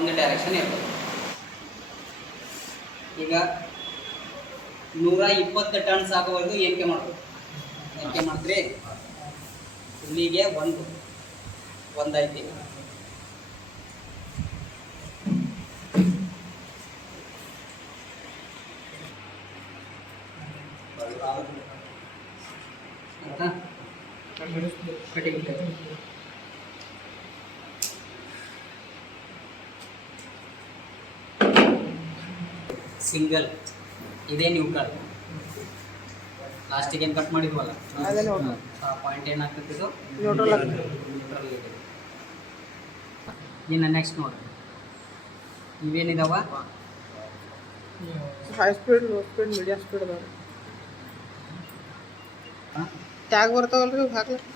ಒಂದು ಡೈರೆಕ್ಷನ್ ಇರ್ತದೆ. ಈಗ 120 ಟನ್ಸ್ ಆಗುವವರೆಗೂ ಏರಿಕೆ ಮಾಡ್ಬೋದು. ಏರಿಕೆ ಮಾಡಿದ್ರೆ ಇಲ್ಲಿಗೆ ಒಂದು ಐತಿ. ಸಿಂಗಲ್ ಇದೇ ನ್ಯೂಟ್ರಲ್. ಲಾಸ್ಟಿಗೆ ಏನು ಕಟ್ ಮಾಡಿದ್ವಲ್ಲ ಆ ಪಾಯಿಂಟ್ ಏನಾಗ್ತಿದ್ದು ನ್ಯೂಟ್ರಲ್ ಇದೆ. ಇನ್ನು ನೆಕ್ಸ್ಟ್ ನೋಡ್ರಿ, ಇವೇನಿದಾವ high speed, low speed, medium speed ಅದಾವ. ಟ್ಯಾಗ್ ಬರ್ತಾವಲ್ರಿ ಇವು ಹಾಕ್ಲಕ್ಕ,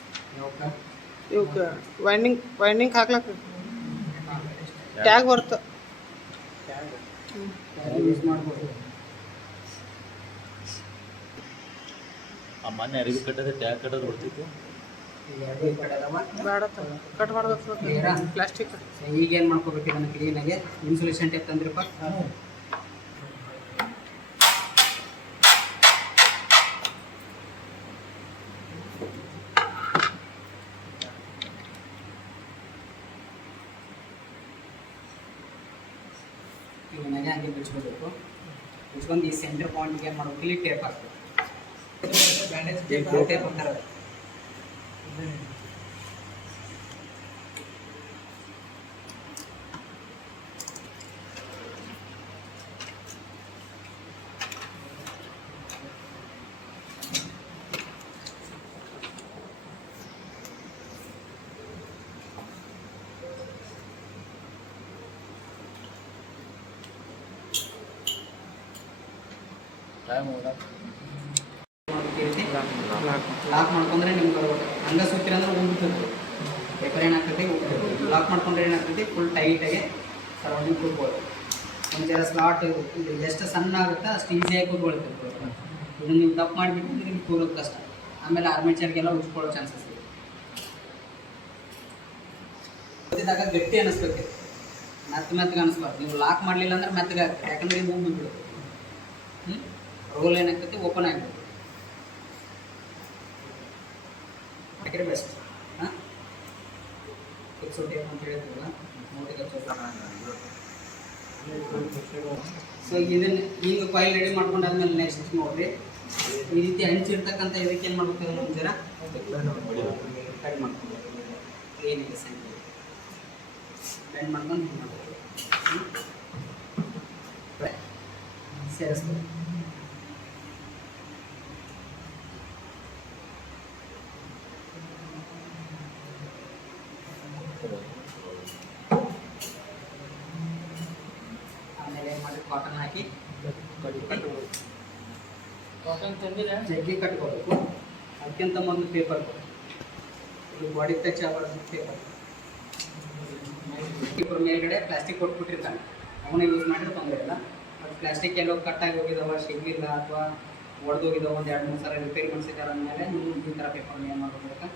ಇವಕ್ಕೆ ವೈಂಡಿಂಗ್ ಹಾಕ್ಲಕ್ಕ ಟ್ಯಾಗ್ ಬರ್ತಾವ. ಯೂಸ್ ಮಾಡ್ಬೋದು. ಆ ಮೊನ್ನೆ ಅರಿವಿ ಕಟ್ಟೋದು ಟ್ಯಾಗ್ ಕಟ್ಟೋದು ಬರ್ತಿತ್ತು. ಬೇಡ ಕಟ್ ಮಾಡೋದು ಪ್ಲಾಸ್ಟಿಕ್. ಈಗ ಏನು ಮಾಡ್ಕೋಬೇಕು, ಇದನ್ನು ಕ್ಲೀನಾಗೆ ಇನ್ಸುಲೇಷನ್ ಟೇಪ್ ತಂದ್ರಪ್ಪ. ಇವನ್ನಾಗೆ ಹಂಗೆ ಬಿಚ್ಕೋಬೇಕು. ಬಿಚ್ಕೊಂಡು ಈ ಸೆಂಟರ್ ಪಾಯಿಂಟ್ಗೆ ಏನು ಮಾಡ್ಬೇಕು, ಇಲ್ಲಿ ಟೇಪ್ ಹಾಕ್ಬೇಕು. ಬ್ಯಾಂಡೇಜ್ ಟೇಪ್ ಅಂತಾರೆ. ಲಾಕ್ ಮಾಡ್ಕೊಂಡ್ರೆ ನಿಮ್ಗೆ ಬರ್ಬೇಕು. ಹಂಗ ಸುತ್ತೀರ ಅಂದ್ರೆ ಉಂಬಿರ್ತದೆ, ಪೇಪರ್ ಏನಾಗ್ತದೆ ಉಂಬಿರ್ತದೆ. ಲಾಕ್ ಮಾಡ್ಕೊಂಡ್ರೆ ಏನಾಗ್ತದೆ, ಫುಲ್ ಟೈಟಾಗಿ ಸರೌಂಡಿಂಗ್ ಕೂತ್ಕೊಳ್ಳೋದು. ಒಂದು ಜರ ಸ್ಲಾಟ್ ಇದು ಎಷ್ಟು ಸಣ್ಣ ಆಗುತ್ತೆ ಅಷ್ಟು ಈಸಿಯಾಗಿ ಕೂತ್ಕೊಳ್ತದೆ. ಇದನ್ನು ನೀವು ತಪ್ಪು ಮಾಡಿಬಿಟ್ಟು ನಿಮ್ಗೆ ಕೂರೋದು ಕಷ್ಟ. ಆಮೇಲೆ ಆರ್ಮೇಚರ್ಗೆಲ್ಲ ಉಜ್ಕೊಳ್ಳೋ ಚಾನ್ಸಸ್ ಇದೆ. ಓದಿದಾಗ ಗಟ್ಟಿ ಅನ್ನಿಸ್ಬೇಕು, ಮೆತ್ತಗೆ ಅನ್ನಿಸ್ಬಾರ್ದು. ನೀವು ಲಾಕ್ ಮಾಡಲಿಲ್ಲ ಅಂದ್ರೆ ಮೆತ್ತಗೆ ಆಗ್ತದೆ, ಯಾಕಂದ್ರೆ ಇದು ಉಂಬಿಬಿಡುತ್ತೆ. ರೋಲ್ ಏನಾಗ್ತೈತಿ ಓಪನ್ ಆಗಿಬಿಡುತ್ತೆ. ಯಾಕಂದ್ರೆ ಬೆಸ್ಟ್. ಫಿಕ್ಸೋ ಟೇಪ್ ಅಂತ ಹೇಳಿದ್ರಲ್ಲ, ಸೊ ಇದನ್ನು ಹಿಂಗೆ ಫೈಲ್ ರೆಡಿ ಮಾಡ್ಕೊಂಡಾದ್ಮೇಲೆ ನೆಕ್ಸ್ಟ್ ನೋಡ್ರಿ, ಈ ರೀತಿ ಹಂಚಿರ್ತಕ್ಕಂಥ ಇದಕ್ಕೆ ಏನು ಮಾಡ್ಬೇಕು, ಒಂಥರ ಕಟ್ ಮಾಡ್ಕೊಂಡು ಏನಿದೆ ಸೆಂಟರ್ ಬೆಂಡ್ ಮಾಡ್ಕೊಂಡು ಹಿಂಗೆ ಮಾಡಬೇಕು, ಸೇರಿಸ್ಬೇಕು. ಆಮೇಲೆ ಏನು ಮಾಡಿ ಕಾಟನ್ ಹಾಕಿ ಜಗ್ಗಿ ಕಟ್ಕೋಬೇಕು. ಅದಕ್ಕಿಂತ ಮೊದಲು ಪೇಪರ್, ಇಲ್ಲಿ ಬಾಡಿ ಟಚ್ ಆಗಬಾರ್ದು. ಪೇಪರ್ ಮೇಲ್ಗಡೆ ಪ್ಲಾಸ್ಟಿಕ್ ಕೊಟ್ಬಿಟ್ಟಿರ್ತಾನೆ, ಅವನ್ನ ಯೂಸ್ ಮಾಡಿದ್ರೆ ತೊಂದರೆ ಇಲ್ಲ. ಅದು ಪ್ಲಾಸ್ಟಿಕ್ ಎಲ್ಲೋ ಕಟ್ಟಾಗಿ ಹೋಗಿದಾವ, ಸಿಗಲಿಲ್ಲ ಅಥವಾ ಒಡೆದೋಗಿದಾವ, ಒಂದು 2-3 ಸಲ ರಿಪೇರಿ ಮಾಡಿಸಿದ್ದಾರೆ ಅಂದಮೇಲೆ ನೀವು ಈ ಥರ ಪೇಪರ್ನ ಏನು ಮಾಡ್ಬೇಕು,